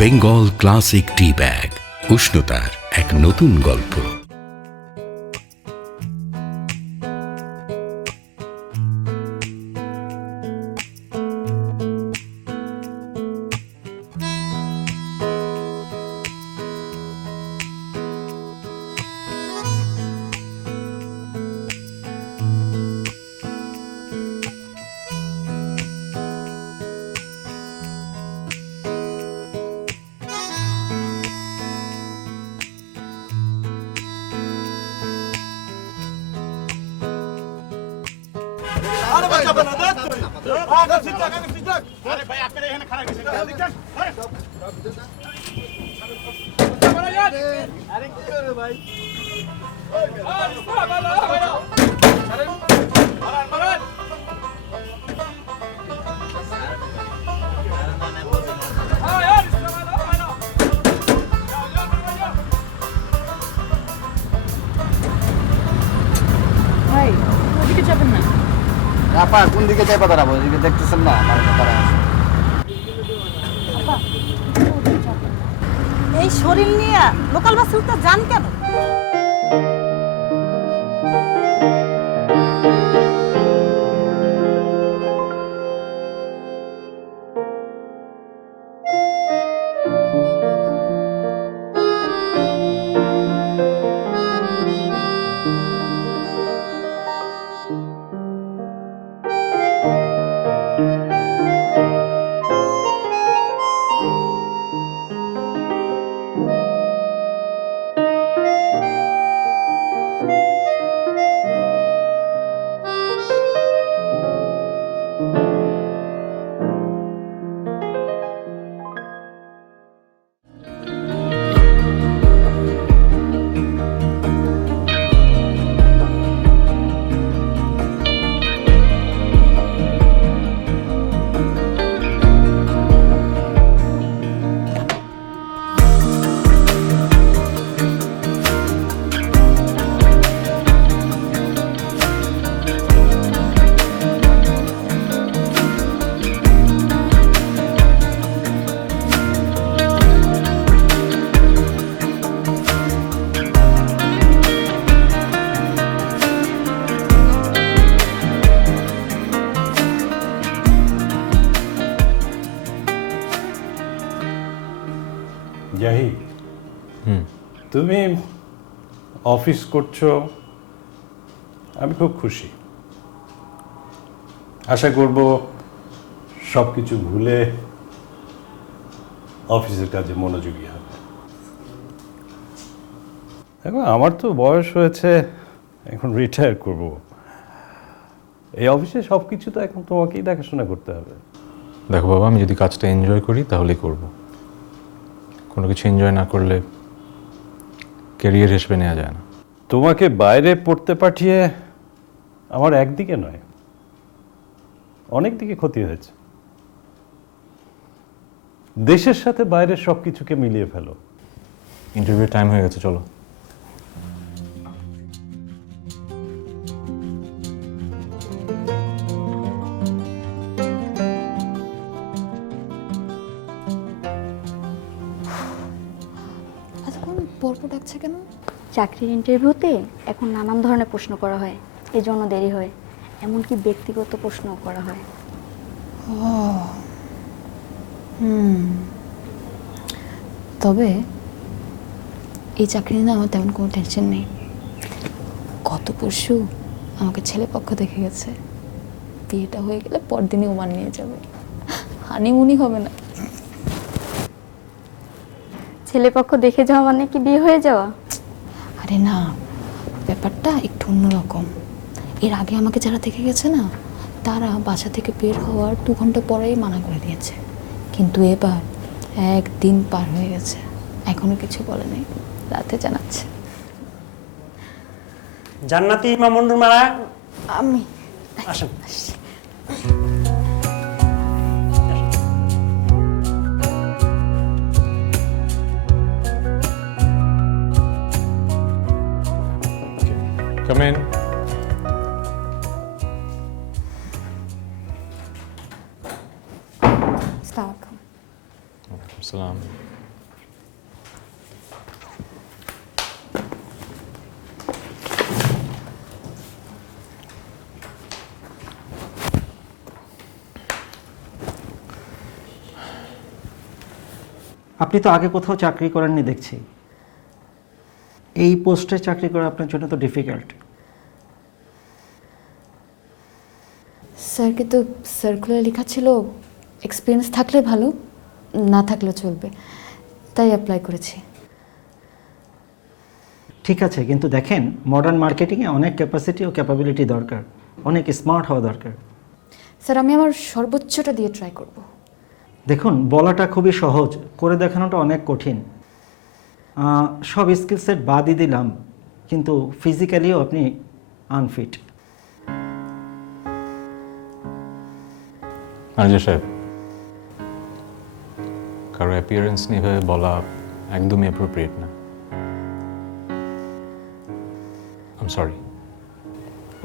Bengal classic টি bag, উষ্ণতার এক নতুন গল্প। ভাই ওদিকে যাবেন না। আপা কোন দিকে যাইবা দাঁড়াবো? এদিকে দেখতেছেন না আমার তারা আপা, ওদিকে যাবেন না। এই শরীর নিয়ে লোকাল বাসে উঠতে যান কেন? জাহি, তুমি অফিস করছো, আমি খুব খুশি। আশা করব সব কিছু ভুলে অফিসের কাজে মনোযোগী হবে। এখন আমার তো বয়স হয়েছে, এখন রিটায়ার করব। এই অফিসে সব কিছু তো এখন তোমাকেই দেখাশোনা করতে হবে। দেখো বাবা, আমি যদি কাজটা এনজয় করি তাহলেই করব। কোনো কিছু এনজয় না করলে ক্যারিয়ার হিসেবে নেওয়া যায় না। তোমাকে বাইরে পড়তে পাঠিয়ে আমার একদিকে নয়, অনেক দিকে ক্ষতি হয়েছে। দেশের সাথে বাইরের সব কিছুকে মিলিয়ে ফেলো। ইন্টারভিউ টাইম হয়ে গেছে, চলো। এতক্ষণ পরপর ডাকছে কেন? চাকরির ইন্টারভিউতে এখন নানান ধরনের প্রশ্ন করা হয়, এই জন্য দেরি হয়। এমনকি ব্যক্তিগত প্রশ্নও করা হয়। তবে এই চাকরি নিয়ে আমার তেমন কোনো টেনশন নেই। গত পরশু আমাকে ছেলে পক্ষ দেখে গেছে। বিয়েটা হয়ে গেলে পরদিনই ওমান নিয়ে যাবে, হানিমুনি হবে না। ছেলেপক্ষ দেখে যাওয়া মানে কি বিয়ে হয়ে যাওয়া? আরে না, ব্যাপারটা একটু অন্যরকম। এর আগে আমাকে যারা দেখে গেছে না, তারা বাসা থেকে বের হওয়ার 2 ঘন্টা পরেই মানা করে দিয়েছে। কিন্তু এবার 1 দিন পার হয়ে গেছে, এখনো কিছু বলে নাই, রাতে জানাচ্ছে। জান্নাতি মা মন্ডুর মারা আমি আসেন। Come in. আসসালামু আলাইকুম। Salam. আপনি তো আগে কোথাও চাকরি করেননি দেখছি, এই পোস্টে চাকরি করা আপনার জন্য তো ডিফিকাল্ট। স্যারকে তো সার্কুলার লেখা ছিল এক্সপিরিয়েন্স থাকলে ভালো, না থাকলে চলবে, তাই অ্যাপ্লাই করেছি। ঠিক আছে, কিন্তু দেখেন মডার্ন মার্কেটিংয়ে অনেক ক্যাপাসিটি ও ক্যাপাবিলিটি দরকার, অনেক স্মার্ট হওয়া দরকার। স্যার আমি আমার সর্বোচ্চটা দিয়ে ট্রাই করব। দেখুন, বলাটা খুবই সহজ, করে দেখানোটা অনেক কঠিন। সব স্কিল সেট বাদই দিলাম, কিন্তু ফিজিক্যালিও আপনি আনফিট। ম্যানেজার সাহেব, কারো অ্যাপিয়ারেন্স নিয়ে এভাবে বলা একদমই অ্যাপ্রোপ্রিয়েট না। I am sorry.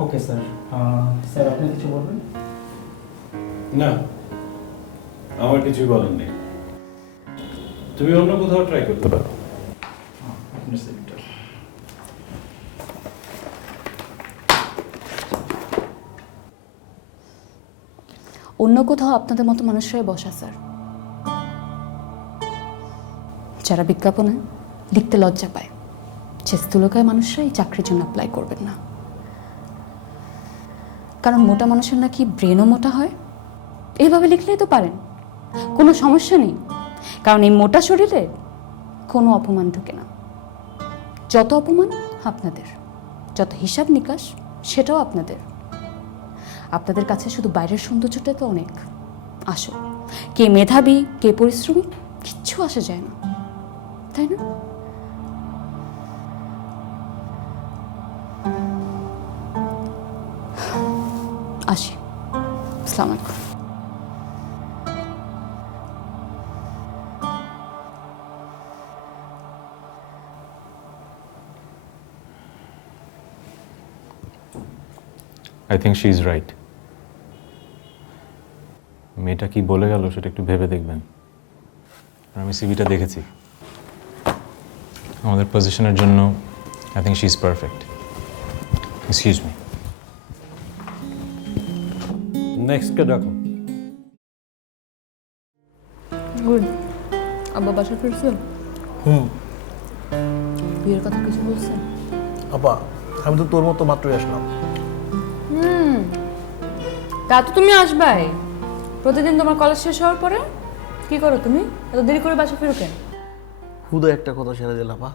Okay sir. Sir আপনি কিছু বলবেন? না, আমার কিছুই বলার নেই। তুমি অন্য কোথাও ট্রাই করতে পারো। অন্য কোথাও আপনাদের মতো মানুষরাই বসা স্যার, যারা বিজ্ঞাপনে লিখতে লজ্জা পায়, যে স্থূলকায় মানুষরা এই চাকরির জন্য অ্যাপ্লাই করবেন না। কারণ মোটা মানুষের নাকি ব্রেনও মোটা হয়, এইভাবে লিখলেই তো পারেন, কোনো সমস্যা নেই। কারণ এই মোটা শরীরে কোনো অপমান ঢোকে না। যত অপমান আপনাদের, যত হিসাব নিকাশ সেটাও আপনাদের। আপনাদের কাছে শুধু বাইরের সৌন্দর্যটা তো অনেক, আসল কে মেধাবী কে পরিশ্রমী কিচ্ছু আসা যায় না, তাই না? আসি, আসসালামু আলাইকুম। I think she is right. মেয়েটা কি বলে গেল সেটা একটু ভেবে দেখবেন। আর আমি সিভিটা দেখেছি, আমাদের পজিশনের জন্য I think she is perfect. Excuse me. নেক্সটকে ডাকো। গুড। আব্বা বাসা ফিরছেন? বিয়ের কথা কিছু বলছেন? আপা, আমি তো তোর মতো মাত্রই আসলাম। তা তো তুমি আসবাই। প্রতিদিন তোমার কলেজ শেষ হওয়ার পরে কি করো তুমি? এত দেরি করে বাসা ফিরো কেন? হুদা একটা কথা সেরে দিল আপা।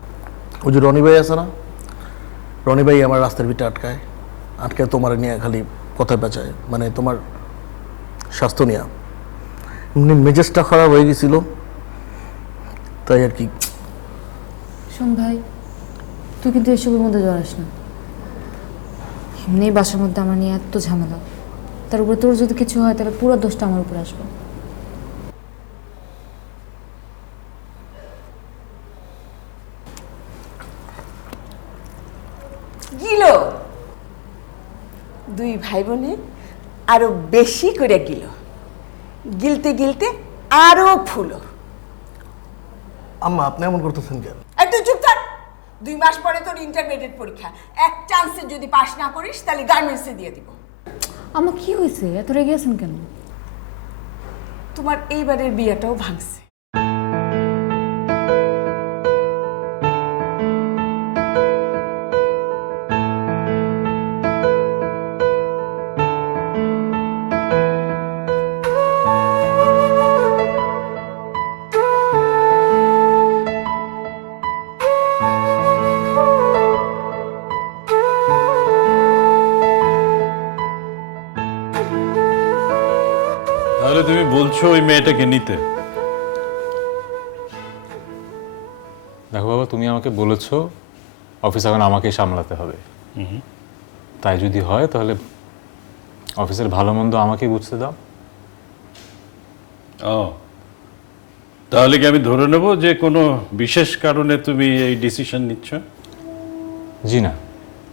ওই যে রনি ভাই আছে না, রনি ভাই আমার রাস্তার ভিতরে আটকায় তোমার নিয়ে খালি কথা পেঁচায়, মানে তোমার স্বাস্থ্য নিয়ে। এমনি মেজাজটা খারাপ হয়ে গেছিল, তাই আর কি। শোন ভাই, তুই কিন্তু এসবের মধ্যে জড়াস না। এমনি বাসার মধ্যে আমার নিয়ে এত ঝামেলা, তার উপরে তোর যদি কিছু হয় তাহলে পুরো দোষটা আমার উপর আসবে। গিল দুই ভাই বোনে আরো বেশি করে গিল, গিলতে গিলতে আরো ফুলো। আম্মা, আপনি এমন করতেছেন কেন? একটু চুপ থাক। 2 মাস পরে তোর ইন্টারমিডিয়েট পরীক্ষা, এক চান্সে যদি পাস না করিস তাহলে গার্মেন্টসে দিয়ে দিব। আমার কি হয়েছে? এত রেগে আছেন কেন? তোমার এইবারের বিয়েটাও ভাঙছে। তাহলে তুমি বলছো ওই মেয়েটাকে নিতে? দেখো বাবা, তুমি আমাকে বলেছো অফিস এখন আমাকেই সামলাতে হবে। তাই যদি হয় তাহলে অফিসের ভালো মন্দ আমাকেই বুঝতে দাও। ও, তাহলে কি আমি ধরে নেব যে কোনো বিশেষ কারণে তুমি এই ডিসিশন নিচ্ছ? জি না,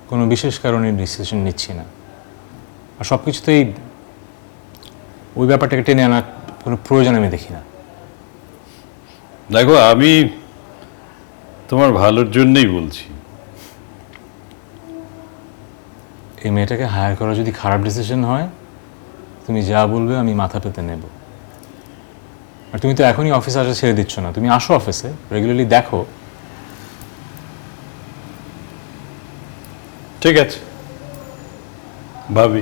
কোনো বিশেষ কারণে ডিসিশন নিচ্ছি না। আর সব কিছুতেই ওই ব্যাপারটাকে টেনে আনার কোনো প্রয়োজন আমি দেখি না। দেখো, আমি তোমার ভালোর জন্যই বলছি। এই মেয়েটাকে হায়ার করা যদি খারাপ ডিসিশন হয়, তুমি যা বলবে আমি মাথা পেতে নেব। আর তুমি তো এখনই অফিসে আসা ছেড়ে দিচ্ছ না, তুমি আসো অফিসে, রেগুলারলি দেখো। ঠিক আছে ভাবি।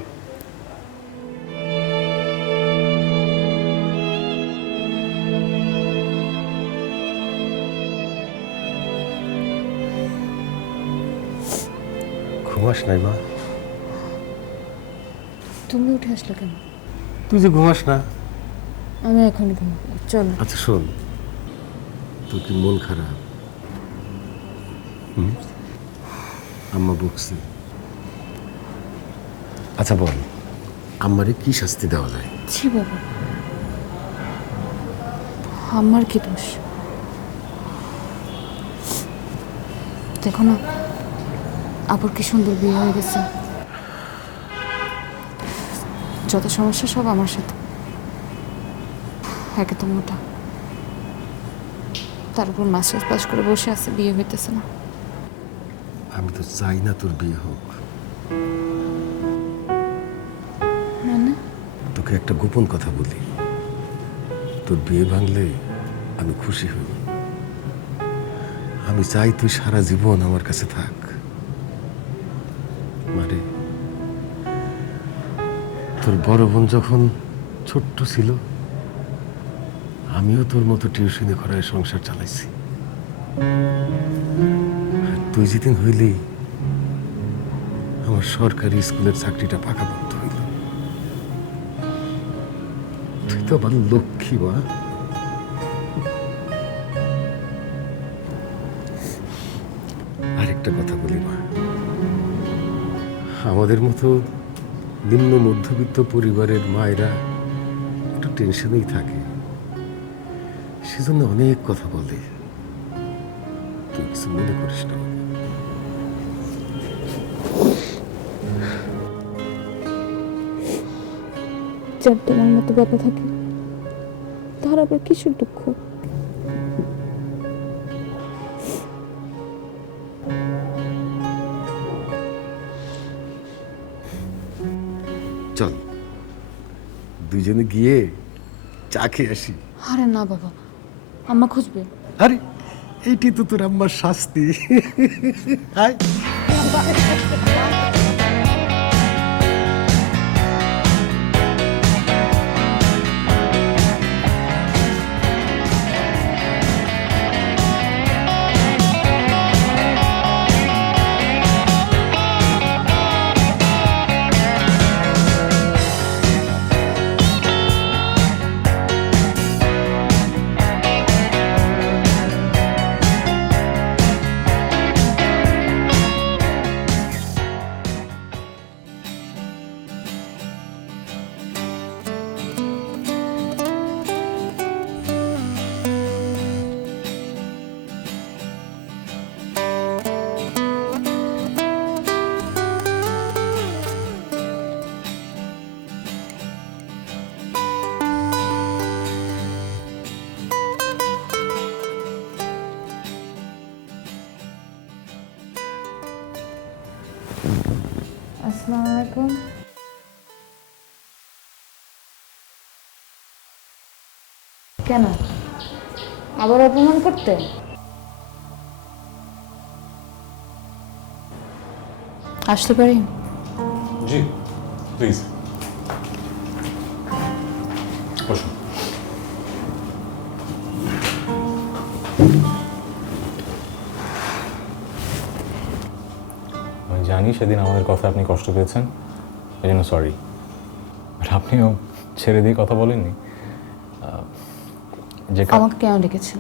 ঘুমাস নাই মা? তুমি উঠে আসলে কেন? তুই যে ঘুমাস না। আমি এখনই ঘুমাবো, চলো। আচ্ছা শোন, তোর কি মন খারাপ? আম্মা বকছে। আচ্ছা বল, আমারে কি শাস্তি দেওয়া যায়? ছি বাবা, আমার কি দোষ? দেখো না আপুর কি সুন্দর বিয়ে হয়ে গেছে। যত সমস্যা সব আমার সাথে। একে তো মোটা, তার উপর মাস্টার্স পাস করে বসে আছে, বিয়ে হইতেছে না। আমি তো চাই না তোর বিয়ে হোক। মানে তোকে একটা গোপন কথা বলি, তোর বিয়ে ভাঙলে আমি খুশি হই। আমি চাই তুই সারা জীবন আমার কাছে থাক। মানে তোর বড় বোন যখন ছোট্ট ছিল, আমিও তোর মতো টিউশনি করায় সংসার চালাইছি। আর তুই যেদিন হইলি, আমার সরকারি স্কুলের চাকরিটা পাকাপোক্ত হইল। তুই তো আমার লক্ষ্মী মা। আরেকটা কথা বলি মা, আমাদের মতো নিম্ন মধ্যবিত্ত পরিবারের মায়েরা একটু টেনশনেই থাকে, সেজন্য অনেক কথা বলে। তুই কিছু মনে করিস না। যার তোমার মতো বাবা থাকে তার আবার কিসের দুঃখ? চল দুজনে গিয়ে চা খেয়ে আসি। আরে না বাবা, আম্মা খুঁজবে। আরে এইটি তো তোর আম্মার শাস্তি। আয়। আসসালামু আলাইকুম। কেন আবার অপমান করতে? আসতে পারি? জি প্লিজ বসুন। আমি জানি সেদিন আমাদের কথা আপনি কষ্ট পেয়েছেন, এই জন্য সরি। বাট আপনিও ছেড়ে দিয়ে কথা বলেননি। যে আমাকে কেন ডেকেছেন?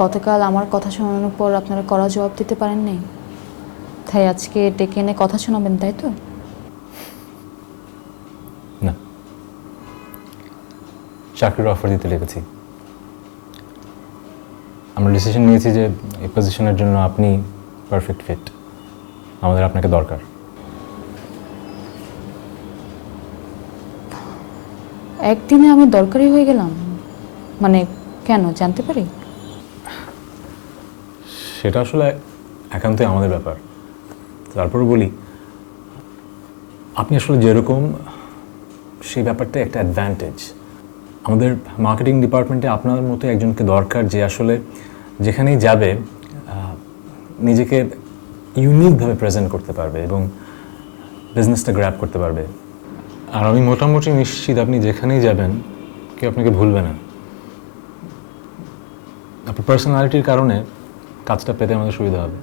গতকাল আমার কথা শোনানোর পর আপনারা কড়া জবাব দিতে পারেন নাই, তাই আজকে ডেকে এনে কথা শোনাবেন, তাই তো? না, চাকরির অফার দিতে লেগেছি। আমরা ডিসিশন নিয়েছি যে এই পজিশনের জন্য আপনি পারফেক্ট ফিট, আমাদের আপনাকে দরকার। একদিনে আমি দরকারি হয়ে গেলাম? মানে কেন জানতে পারি? সেটা আসলে একান্তই আমাদের ব্যাপার। তারপর বলি, আপনি আসলে যেরকম সেই ব্যাপারটা একটা অ্যাডভান্টেজ। আমাদের মার্কেটিং ডিপার্টমেন্টে আপনার মতো একজনকে দরকার, যে আসলে যেখানেই যাবে নিজেকে ইউনিকভাবে প্রেজেন্ট করতে পারবে এবং বিজনেসটা গ্র্যাব করতে পারবে। আর আমি মোটামুটি নিশ্চিত আপনি যেখানেই যাবেন কেউ আপনাকে ভুলবে না। আপনার পার্সোনালিটির কারণে কাজটা পেতে আমাদের সুবিধা হবে।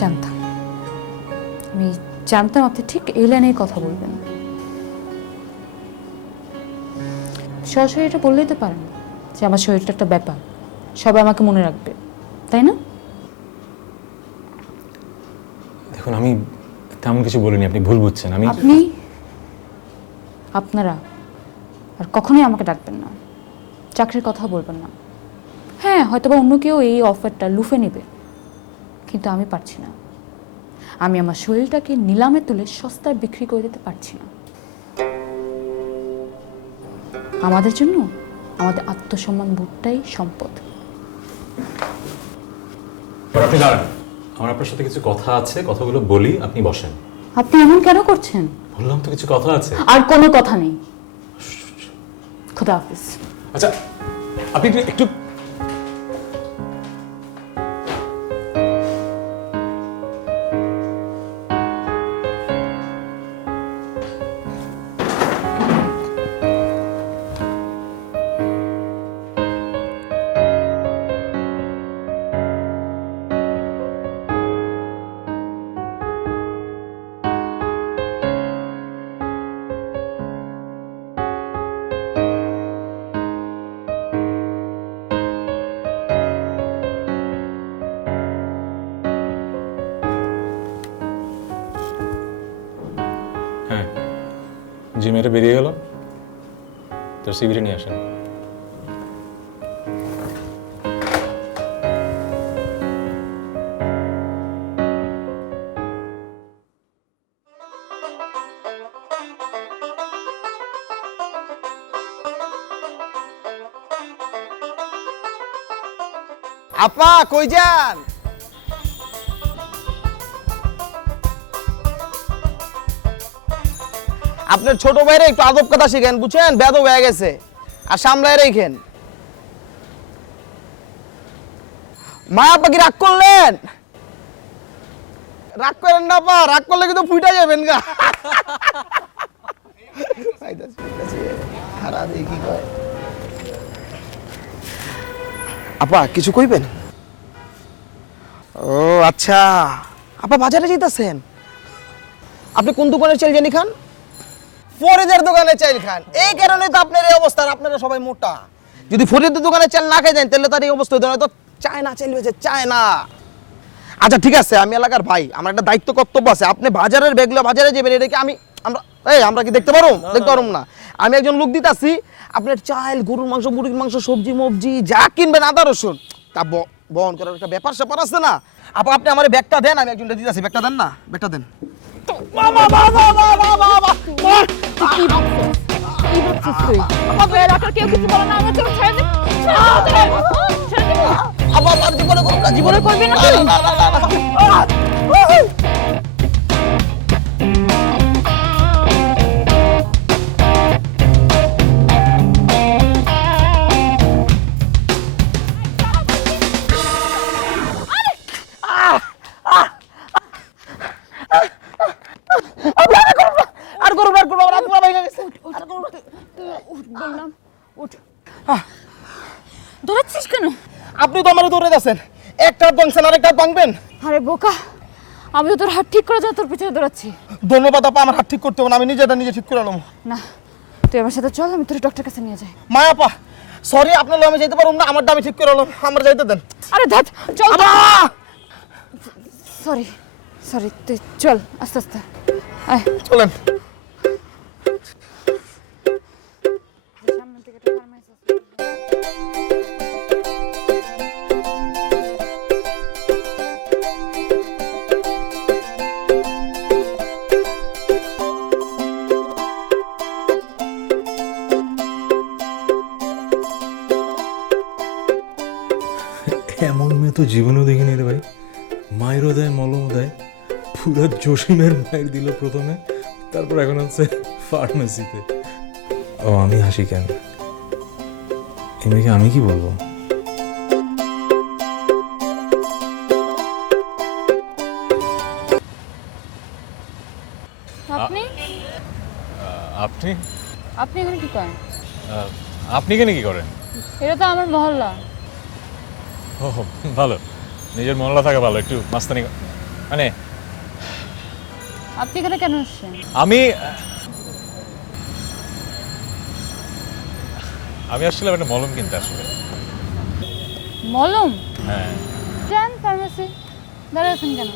জানতাম, আমি জানতাম আপনি ঠিক এই লাইনেই কথা বলবেন। সরাসরি এটা বললেই তো পারেন যে আমার শরীরটা একটা ব্যাপার, সবাই আমাকে মনে রাখবে, তাই না? দেখুন, আমি তেমন কিছু বলিনি, আপনি ভুল বুঝছেন। আপনারা আর কখনোই আমাকে ডাকবেন না, চাকরির কথা বলবেন না। হ্যাঁ, হয়তোবা অন্য কেউ এই অফারটা লুফে নেবে, কিন্তু আমি পারছি না। আমি আমার শরীরটাকে নিলামে তুলে সস্তায় বিক্রি করে দিতে পারছি না। আমাদের জন্য আমাদের আত্মসম্মান বোধটাই সম্পদ। আপনি দাঁড়ান, আমার আপনার সাথে কিছু কথা আছে, কথাগুলো বলি, আপনি বসেন। আপনি এমন কেন করছেন? বললাম তো কিছু কথা আছে। আর কোনো কথা নেই। খোদা হাফিজ। আচ্ছা, আপনি একটু যে মেয়েটা বেরিয়ে গেল তার সিভিটা নিয়ে আসেন। আপা কই যান? আপনার ছোট ভাইরে একটু আদব কথা শিখেন, বুঝছেন? বেদ হয়ে গেছে, আর সামলায় রেখেন। মা আপা কি রাগ করলেন? রাগ করেন না পা, রাগ করলে কিন্তু ফুইটা যাবেন গা। আপা কিছু কইবেন? ও আচ্ছা, আপা বাজারে যাইতাছেন? আপনি কোন দোকানের চাল জানি খান? ফরিদের দোকানে চাল খান, এই কারণে তো আপনার এই অবস্থা। আপনারা সবাই মোটা। যদি ফরিদের দোকানে চাল না খাই দেন তাহলে তার এই অবস্থা হতো না। তো চায়না চাল হয়েছে, চায়না। আচ্ছা ঠিক আছে, আমি এলাকার ভাই, আমার একটা দায়িত্ব কর্তব্য আছে। আপনি বাজারের ব্যাগগুলো বাজারে যাবেন, এটা কি আমরা কি দেখতে পারো? দেখতে পারো না। আমি একজন লোক দিতেছি, আপনার চাল, গরুর মাংস, মুরগির মাংস, সবজি মবজি যা কিনবেন, আদা রসুন, তা বহন করার একটা ব্যাপার স্যাপার আছে না। আপনি আমার ব্যাগটা দেন, আমি একজনটা দিতেছি। ব্যাগটা দেন না, ব্যাগটা দেন। জীবনে করবি না। দৌড়াচ্ছিস কেন? আপনি তো আমার দৌড়ে যাচ্ছেন, একটা হাত ভাঙছেন আর একটা হাত ভাঙবেন। আরে বোকা, আমি তো তোর হাত ঠিক করে যা, তোর পিছনে দৌড়াচ্ছি। ধন্যবাদ আপা, আমার হাত ঠিক করতে হবে না, আমি নিজেটা নিজে ঠিক করে এলাম। না, তুই আমার সাথে চল, আমি তোর ডক্টর কাছে নিয়ে যাই। মায়া আপা সরি, আপনার আমি যেতে পারবো না, আমারটা আমি ঠিক করে এলাম, আমার যাইতে দেন। আরে ধ্যাৎ, চল। সরি সরি, তুই চল আস্তে আস্তে, আয় চলেন। এমন মেয়ে তো জীবনেও দেখিনি রে ভাই। মায়েরও দেয়, মলমও দেয়, পুরো জসিমের মায়ের দিল প্রথমে, তারপর এখন আছে ফার্মেসিতে। ও আমি হাসি কেন? এই মেয়েকে আমি কি বলবো? আপনি আপনি আপনি এখানে কি করেন? আপনি কেন কি করেন? এটা তো আমার মহল্লা। ও ভালো, নিজের মহল্লা থাকা ভালো। একটু মাস্তানি মানে আপনি এখানে কেন আসছেন? আমি আসছিলাম একটা মলম কিনতে আসলে। মলম? হ্যাঁ। যান ফার্মেসি। দাঁড়িয়ে আছেন কেন?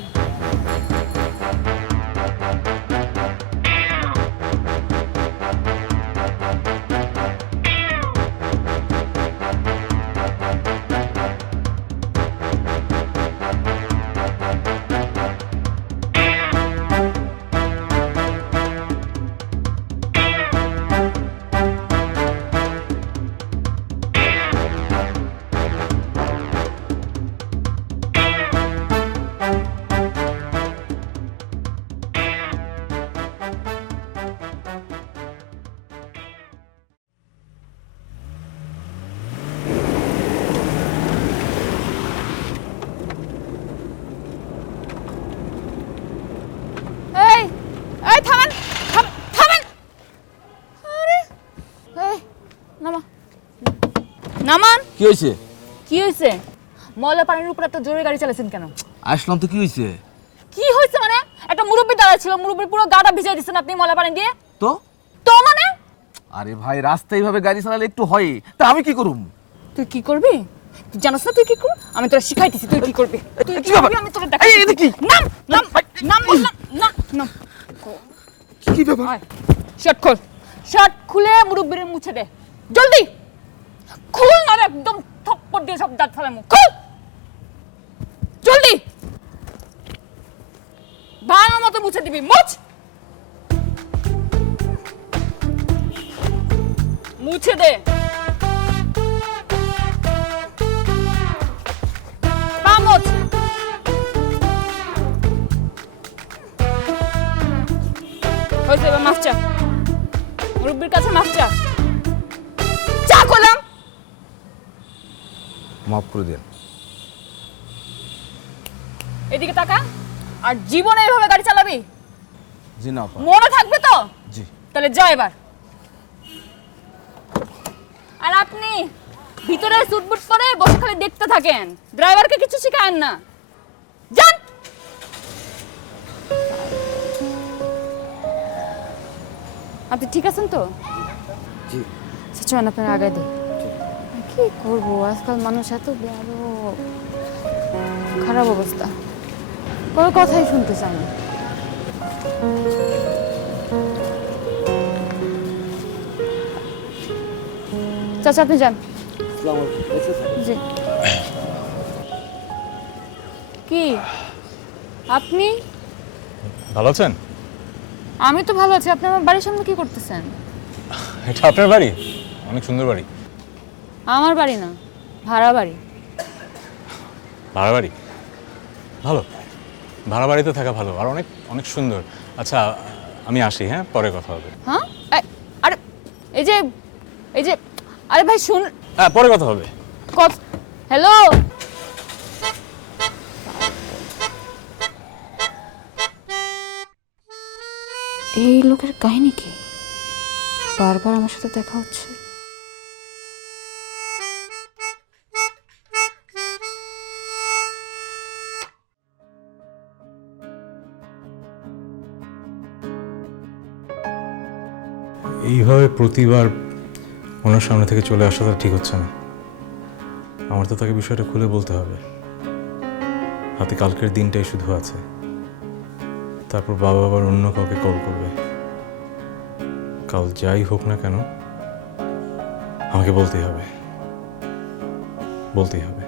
এই এই থামেন, থামেন। আরে এই নামা, নামান। কি হয়েছে? কি হয়েছে? ময়লা পানির উপর এত জোরে গাড়ি চালাচ্ছেন কেন? আসলাম তো, কি হয়েছে? কি হয়েছে মানে? একটা মুরব্বি দাঁড়ায় ছিল, মুরব্বির পুরো গাটা ভিজিয়ে দিচ্ছেন আপনি ময়লা পানি দিয়ে। তো তো মানে? আরে ভাই, রাস্তায় এইভাবে গাড়ি চালালে একটু হয়, তা আমি কি করুম? তুই কি করবি? তুই জানোস না তুই কি করবি? আমি তোরা শিখাইতেছি তুই কি করবি। তুই কি করবি আমি তোরা দেখাই। এই কি? নাম নাম নাম বললাম, নাম নাম। কি ব্যাপার? শার্ট খোল, শার্ট খুলে মুরব্বির মুছে দে জলদি। খুল না রে, একদম থপ্পড় দিয়ে সব দাঁত ফেলে মুখ খুল জলদি। ভালো মতো মুছে দিবি, মুছ। মুছে দে। পা মুছ। হয়েছে, এবার মাফ চা। মুরব্বির কাছে মাফ চা। চা করলাম। মাফ করে দেন। এদিকে তাকা। আর জীবনে এভাবে গাড়ি চালাবি? জি না আপা। মনে থাকবে তো? জি। তাহলে যা এবার। আর আপনি ভিতরে সুটবুট পরে বসে খালি দেখতে থাকেন, ড্রাইভারকে কিছু শেখায়েন না। যান। আপনি ঠিক আছেন তো? জি। চলেন আপনার আগে দিই। কি করবো, আজকাল মানুষ এত বড় খারাপ অবস্থা, কোনো কথাই শুনতে চায় না। চাচা আপনি যান। জি। কি আপনি? ভালো আছেন? আমি তো ভালো আছি। আপনি আমার বাড়ির সামনে কি করতেছেন? এটা আপনার বাড়ি? অনেক সুন্দর বাড়ি। আমার বাড়ি না, ভাড়া বাড়ি। ভাড়া বাড়ি? ভালো, ভাড়া বাড়িতে থাকা ভালো, আর অনেক অনেক সুন্দর। আচ্ছা আমি আসি, হ্যাঁ, পরে কথা হবে। হ্যাঁ আরে এই যে আরে ভাই শুন। হ্যাঁ পরে কথা হবে। হ্যালো। এই লোকের কাহিনী কি? বারবার আমার সাথে দেখা হচ্ছে। এইভাবে প্রতিবার ওনার সামনে থেকে চলে আসাটা ঠিক হচ্ছে না। আমার তো তাকে বিষয়টা খুলে বলতে হবে। হাতে কালকের দিনটাই শুধু আছে, তারপর বাবা আবার অন্য কাউকে কল করবে। কাল যাই হোক না কেন আমাকে বলতেই হবে, বলতেই হবে।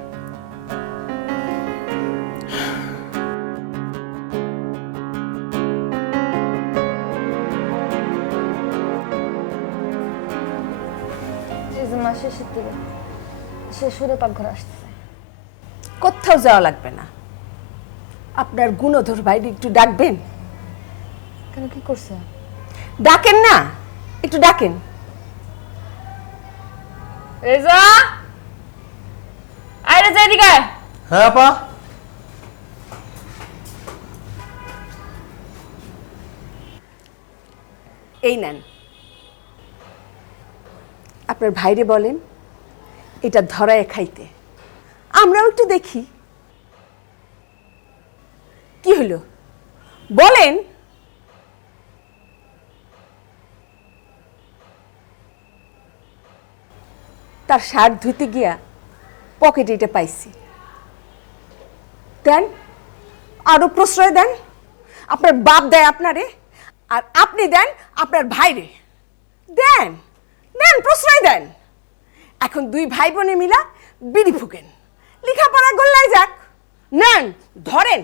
শেষের দিকে সে সুরে পাকঘর আসতেছে। কোথাও যাওয়া লাগবে না, আপনার গুণধর বাইরে একটু ডাকবেন? কেন, কি করছে? ডাকেন না, একটু ডাকেন। রেজা, আয় রেজা, এদিকে আয়। হ্যাঁ আপা। এই নেন, আপনার ভাইরে বলেন এটা ধরায় খাইতে, আমরাও একটু দেখি কি হলো, বলেন। তার শার্ট ধুইতে গিয়া পকেটে এটা পাইছি। দেন, আরো প্রশ্রয় দেন। আপনার বাপ দেয় আপনারে, আর আপনি দেন আপনার ভাইরে। দেন দেন, প্রশ্রয় দেন। এখন দুই ভাই বোনে মিলা বিড়ি ফুকেন, লেখাপড়া গোল্লাই যাক। নেন, ধরেন।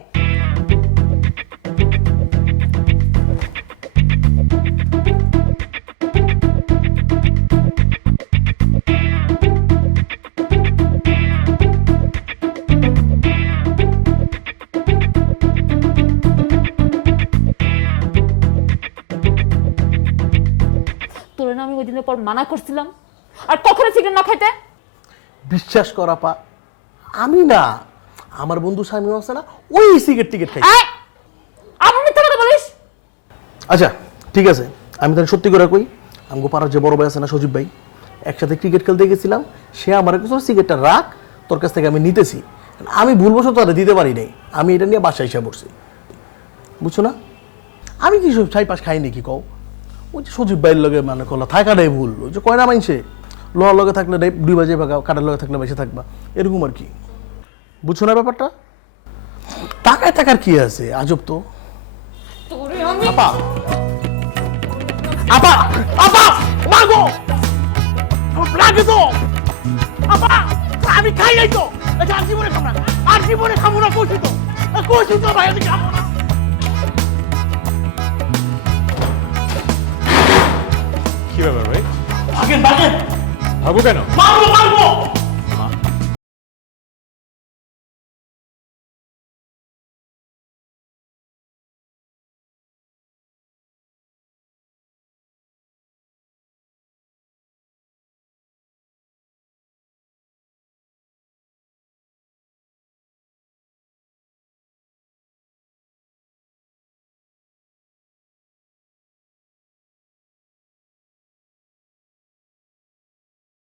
তোরে না আমি ওই দিনের পর মানা করছিলাম, আর কখনো সিগারেট না খাইতে। বিশ্বাস কর আপা, আমি না, আমার বন্ধু স্বামী আছে না, ওই সিগারেট টিকেট খাই। আমার মিথ্যা কথা বলিস? আচ্ছা ঠিক আছে, আমি তাহলে সত্যি করে কই, আমগো পাড়ার যে বড় ভাই আছে না সজীব ভাই, একসাথে ক্রিকেট খেলতে গেছিলাম, সে আমার কাছে সিগারেটটা রাখ, তোর কাছ থেকে আমি নিতেছি। আমি ভুলবশত তারা দিতে পারি নাই, আমি এটা নিয়ে বাসায় এসে পড়ছি, বুঝছো না? আমি কি সব ছাই পাশ খাইনি কি কও? ওই যে সজীব ভাইয়ের লগে মানে কলা থাকাটাই ভুল, ওই যে কয়না মাইনছে লোহার লগে থাকলে দুই বাজে ভাগা, কাটার লগে থাকলে বেঁচে থাকবা, এরকম আর কি, বুঝছো না ব্যাপারটা? টাকায় টাকার কি আছে, আজব তো। আপা আপা আপা মাগো লাগে তো আপা, আমি খাই নাই তো, আর জীবনে খাবো না, আর জীবনে খাবো না, কইছি তো ভাই, আমি খাবো না। কি ব্যাপার ভাই? ভাগেন ভাগেন। ভাবো কেন? মারবো মারবো।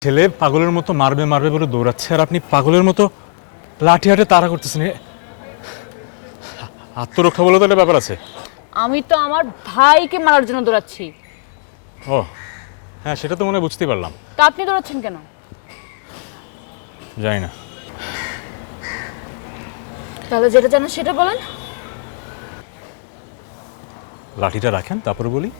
ছেলে পাগলের মতো মারবে মারবে বলে দৌড়াচ্ছে, আর আপনি পাগলের মতো লাঠি হাটে তাড়া করতেছেন। আত্মরক্ষা বলে তো একটা ব্যাপার আছে। আমি তো আমার ভাইকে মারার জন্য দৌড়াচ্ছি। ও হ্যাঁ, সেটা তো মনে হয় বুঝতেই পারলাম। তা আপনি দৌড়াচ্ছেন কেন? জানি না। তাহলে যেটা জানেন সেটা বলেন। লাঠিটা রাখেন, তারপরে বলি।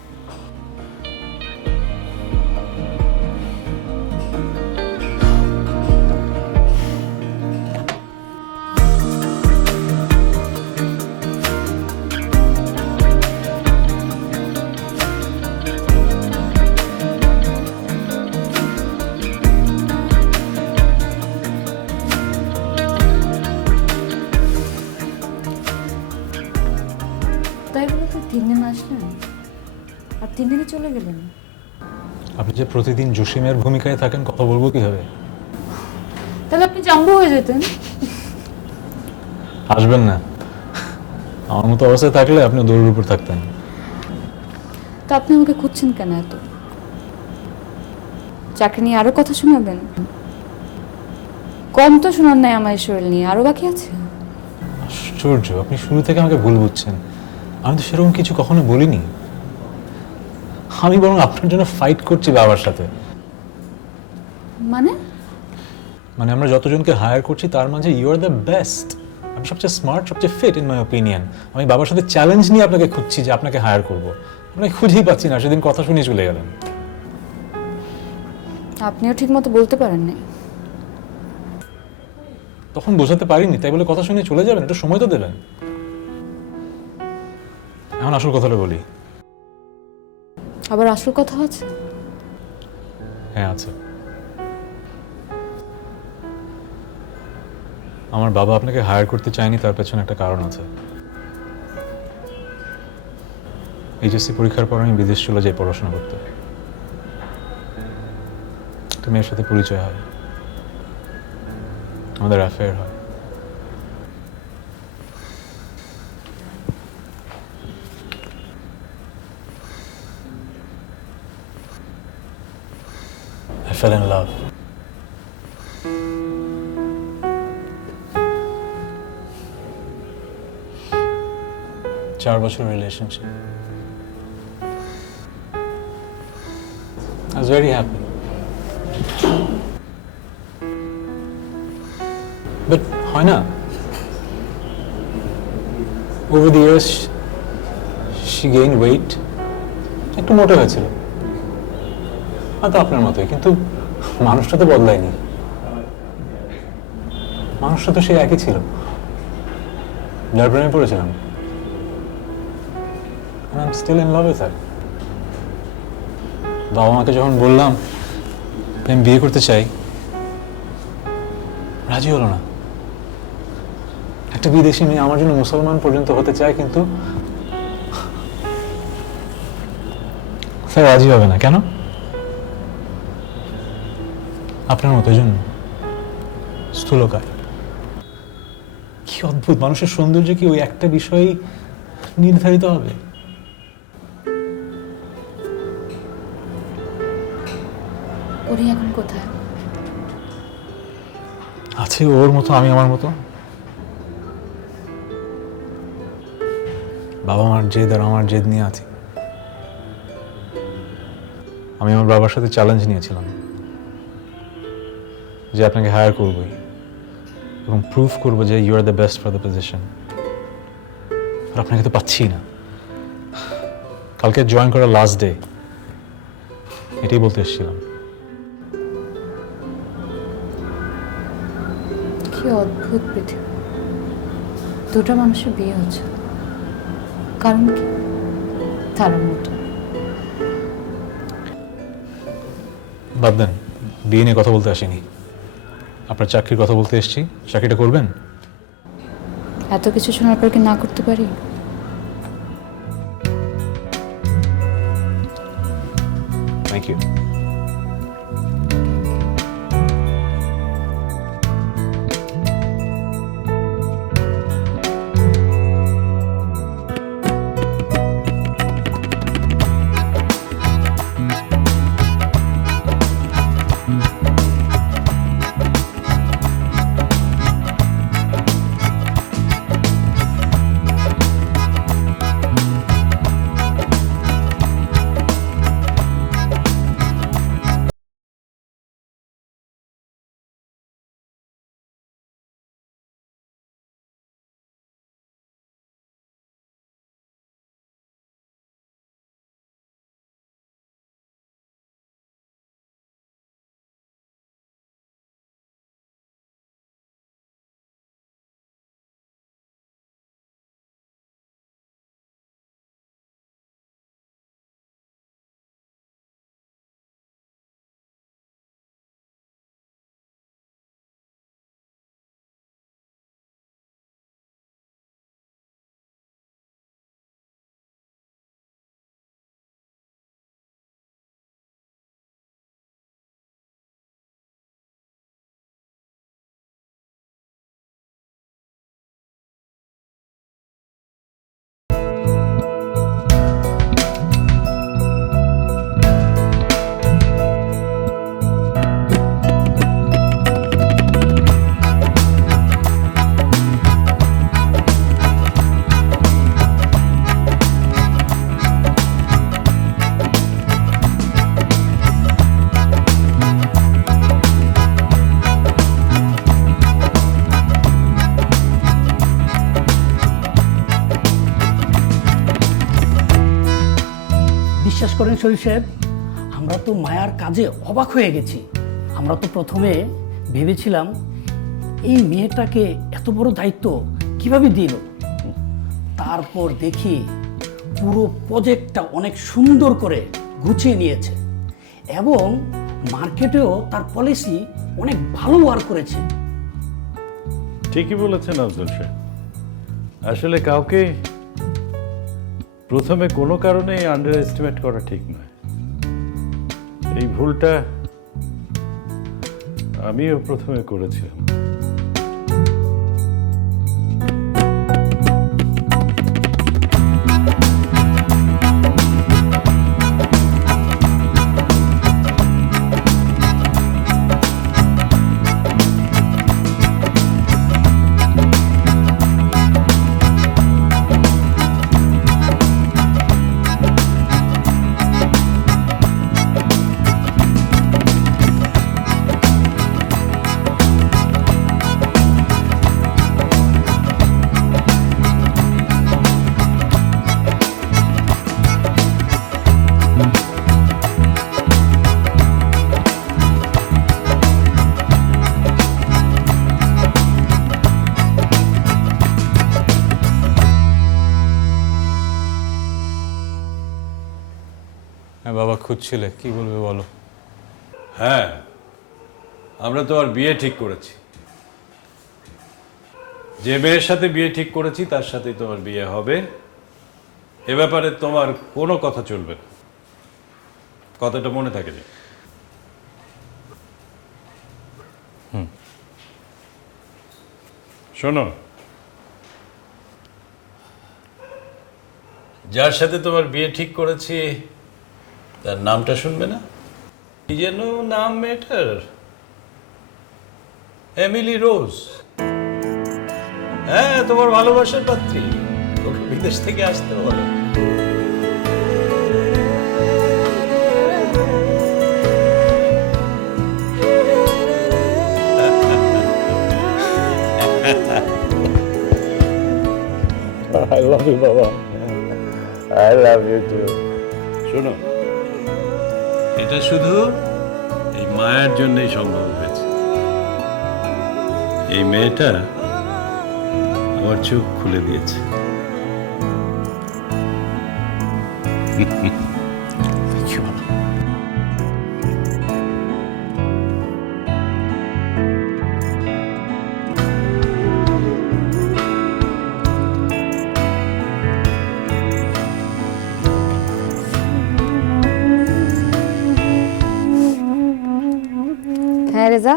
তাই বলে তো 3 দিন আসলেন আর 3 দিনে চলে গেলেন। আপনি যে প্রতিদিন জসিমের ভূমিকায় থাকেন, কথা বলবো কিভাবে? তাহলে আপনি জাম্বু হয়ে যেতেন। আসবেন না, আমার মতো অবস্থায় থাকলে আপনি দৌড়ের উপর থাকতেন। তা আপনি আমাকে খুঁজছেন কেন এত? চাকরি নিয়ে আরো কথা শোনাবেন? কম তো শোনার নাই আমার শরীর নিয়ে, আরো বাকি আছে। আশ্চর্য, আপনি শুরু থেকে আমাকে ভুল বুঝছেন। আমি তো সেরকম কিছু কখনো বলিনি। আমি বরং আপনার জন্য ফাইট করছি বাবার সাথে। মানে আমরা যতজনকে হায়ার করছি তার মাঝে ইউ আর দ্য বেস্ট। আমি সবচেয়ে স্মার্ট, সবচেয়ে ফিট ইন মাই ওপিনিয়ন। আমি বাবার সাথে চ্যালেঞ্জ নিয়ে আপনাকে খুঁজছি যে আপনাকে হায়ার করব। আপনাকে খুঁজেই পাচ্ছি না, সেদিন কথা শুনে চলে গেলেন। আপনিও ঠিক মতো বলতে পারেন নাই। তখন বোঝাতে পারিনি, তাই বলে কথা শুনে চলে যাবেন? একটু সময় তো দেবেন। এখন আসল কথাটা বলি। আবার আসল কথা আছে? হ্যাঁ আছে। আমার বাবা আপনাকে হায়ার করতে চায়নি, তার পেছনে একটা কারণ আছে। এইচএসসি পরীক্ষার পর আমি বিদেশ চলে যাই পড়াশোনা করতে। একটা মেয়ের সাথে পরিচয় হয়, আমাদের অ্যাফেয়ার হয়। I fell in love. চার বছর relationship. I was very happy. But হয় না, over the years she gained weight, একটু মোটা হয়েছিল, হয়তো আপনার মতোই, কিন্তু মানুষটা তো বদলায়নি। মানুষটা তো সেই একই ছিল, যার প্রেমে পড়েছিলাম। And I'm still in love with her. বাবা মাকে যখন বললাম আমি বিয়ে করতে চাই, রাজি হলো না। একটা বিদেশি মেয়ে আমার জন্য মুসলমান পর্যন্ত হতে চায়, কিন্তু স্যার রাজি হবে না কেন? আপনার মতো জন্য স্থূলকায়। কি অদ্ভুত, মানুষের সৌন্দর্য কি ওই একটা বিষয়েই নির্ধারিত হবে? ওরি এখন কোথায়? আছে ওর মতো, আমি আমার মতো। বাবা মার জেদ আর আমার জেদ নিয়ে আছি। আমি আমার বাবার সাথে চ্যালেঞ্জ নিয়েছিলাম যে আপনাকে হায়ার করবই এবং প্রুফ করবো যে you are the best for the position. আর আপনাকে তো পাচ্ছি না। কালকে জয়েন করার লাস্ট ডে, এটাই বলতে এসেছিলাম। কি অদ্ভুত পৃথিবী, দুটো মানুষের বিয়ে হচ্ছে, কারণ কি? তার মতো। বাদ দেন, বিয়ে নিয়ে কথা বলতে আসিনি, আপনার চাকরির কথা বলতে এসেছি। চাকরিটা করবেন? এত কিছু শোনার পর কি না করতে পারি? Thank you. বিশ্বাস করেন শরীফ সাহেব, আমরা তো মায়ার কাজে অবাক হয়ে গেছি। আমরা তো প্রথমে ভেবেছিলাম এই মেয়েটাকে এত বড় দায়িত্ব কিভাবে দিল, তারপর দেখি পুরো প্রজেক্টটা অনেক সুন্দর করে গুছিয়ে নিয়েছে এবং মার্কেটেও তার পলিসি অনেক ভালো ওয়ার্ক করেছে। ঠিকই বলেছেন আফজল সাহেব। আসলে কাউকে প্রথমে কোনো কারণেই আন্ডার এস্টিমেট করা ঠিক নয়। এই ভুলটা আমিও প্রথমে করেছিলাম। হ্যাঁ বাবা, খুঁজছিলে, কি বলবে বলো। হ্যাঁ, আমরা তো আর বিয়ে ঠিক করেছি। যে মেয়ের সাথে বিয়ে ঠিক করেছি তার সাথেই তোমার বিয়ে হবে। এ ব্যাপারে তোমার কোনো কথা চলবে না। কথাটা মনে থাকে যে। শোনো, যার সাথে তোমার বিয়ে ঠিক করেছি তার নামটা শুনবে না? কি যেন নাম মেয়েটার? এমিলি রোজ। হ্যাঁ, তোমার ভালোবাসার পাত্রী। ওকে বিদেশ থেকে আসতে বলো। I love you, Baba. I love you too. শোনো, এটা শুধু এই মায়ের জন্যই সম্ভব হয়েছে। এই মেয়েটা আমার চোখ খুলে দিয়েছে। হ্যাঁ রেজা,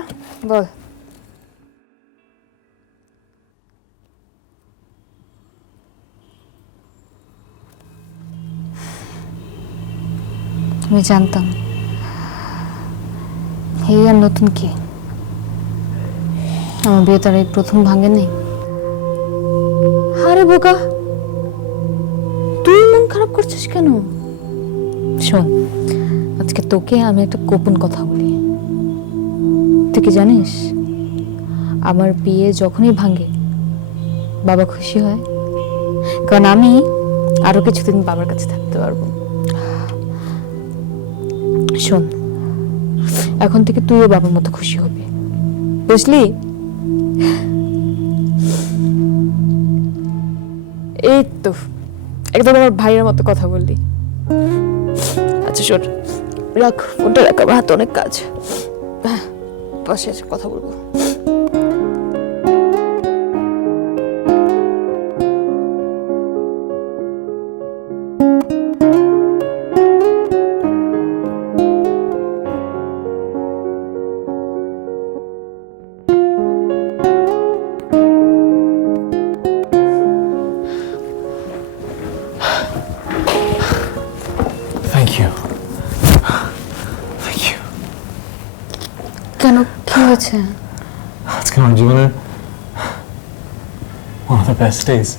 বল। আমি জানতাম এই আর নতুন কি, আমার বিয়ে তার এই প্রথম ভাঙে নেই। আরে বোকা, তুই মন খারাপ করছিস কেন? শোন, আজকে তোকে আমি একটা গোপন কথা বলি। তুই কি জানিস, আমার বিয়ে যখনই ভাঙে বাবা খুশি হয়, কারণ আমি আরো কিছুদিন বাবার কাছে থাকতে পারবো। শোন, এখন থেকে তুইও বাবার মতো খুশি হবি, বুঝলি? এই তো একদম আমার ভাইয়ের মতো কথা বললি। আচ্ছা শোন, রাখ ফোনটা, রাখ, আমার হাতে অনেক কাজ। হ্যাঁ, পাশে এসে কথা বলবো। কেন, কি হয়েছে? আজকে আমার জীবনের one of the best days,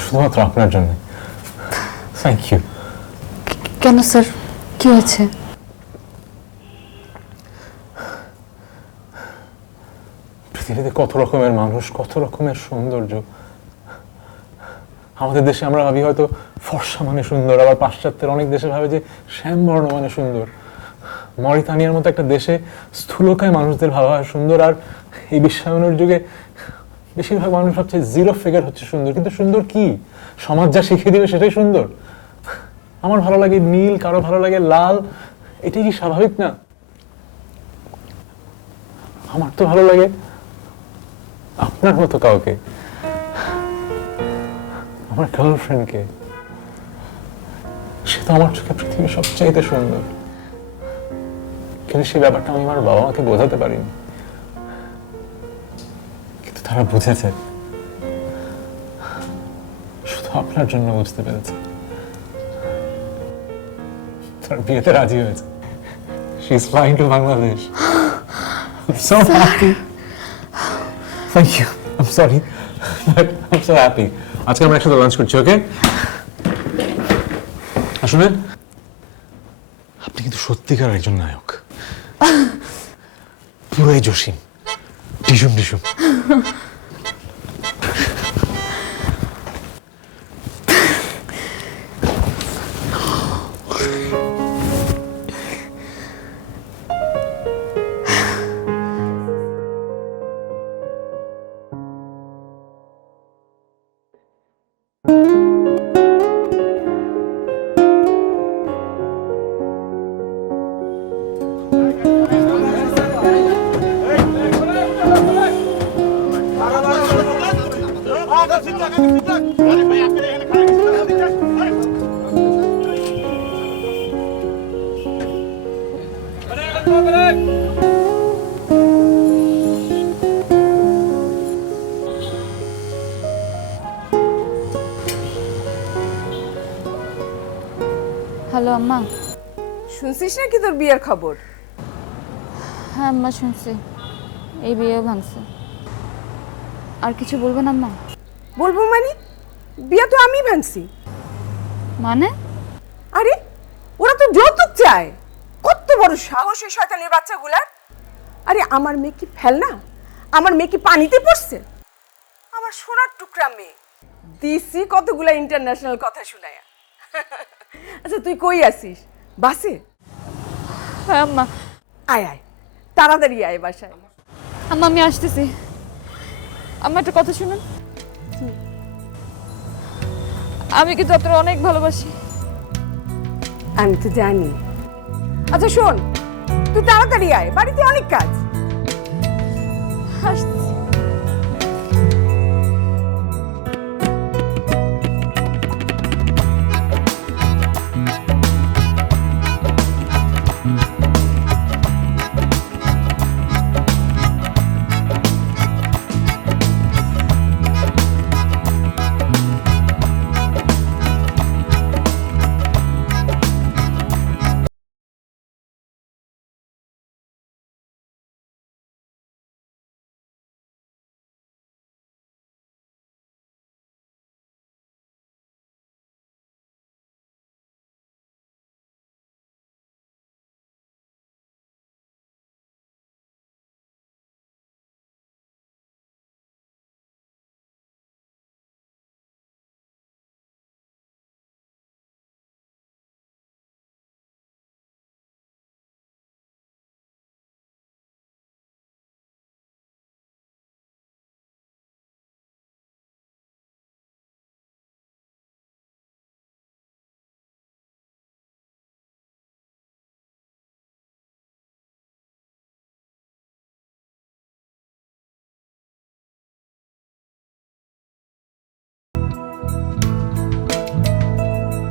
শুধুমাত্র আপনার জন্য। Thank you. কেন স্যার, কি হয়েছে? পৃথিবীতে কত রকমের মানুষ, কত রকমের সৌন্দর্য। আমাদের দেশে আমরা ভাবি হয়তো ফর্সা মানে সুন্দর, আবার পাশ্চাত্যের অনেক দেশে ভাবে যে শ্যামবর্ণ মানে সুন্দর। মরিতানিয়ার মতো একটা দেশে স্থূলকায় মানুষদের ভাবা হয় সুন্দর, আর এই বিশ্বায়নের যুগে বেশিরভাগ মানুষ ভাবছে জিরো ফিগার হচ্ছে সুন্দর। কিন্তু সুন্দর কি? সমাজ যা শিখিয়ে দিবে সেটাই সুন্দর। আমার ভালো লাগে নীল, কারো ভালো লাগে লাল, এটাই কি স্বাভাবিক না? আমার তো ভালো লাগে আপনার মতো কাউকে। আমার গার্লফ্রেন্ডকে। সে তো আমার চোখে পৃথিবীর সবচাইতে সুন্দর, কিন্তু সেই ব্যাপারটা আমি আমার বাবা মাকে বোঝাতে পারিনি। কিন্তু তারা বুঝেছে, শুধু আপনার জন্য বুঝতে পেরেছে। তার বিয়েতে রাজি হয়েছে। She is flying to Bangladesh. I'm so happy. Thank you. I'm sorry, but I'm so happy. আজকে আমরা একসাথে লাঞ্চ করছি, ওকে? শুনেন, আপনি কিন্তু সত্যিকার একজন নায়ক, পুরোই জসিম, টিসুম টিসুম। হ্যালো আম্মা। শুনছিস নাকি তোর বিয়ের খবর? হ্যাঁ আম্মা শুনছি, এই বিয়েও ভাঙছে। আর কিছু বলবেন আম্মা? বলবো মানে? বিয়ে তো আমি ভাঙছি। মানে? আরে ওরা তো যৌতুক চায়। কত বড় সাহস এই শয়তানের বাচ্চাগুলার! আরে আমার মেয়ে কি ফেলনা? আমার মেয়ে কি পানিতে পড়ছে? আমার সোনার টুকরা মেয়ে, দিছি কতগুলা ইন্টারন্যাশনাল কথা শুনায়া। আচ্ছা তুই কই আসিস? বাসে? হ্যাঁ আম্মা। আয় আয়, তাড়াতাড়ি আয় বাসায়। আম্মা আমি আসতেছি। আম্মা একটা কথা শুনুন, আমি কিন্তু আপনার অনেক ভালোবাসি। আমি তো জানি। আচ্ছা শোন, তুই তাড়াতাড়ি আয়, বাড়িতে অনেক কাজ। আসতে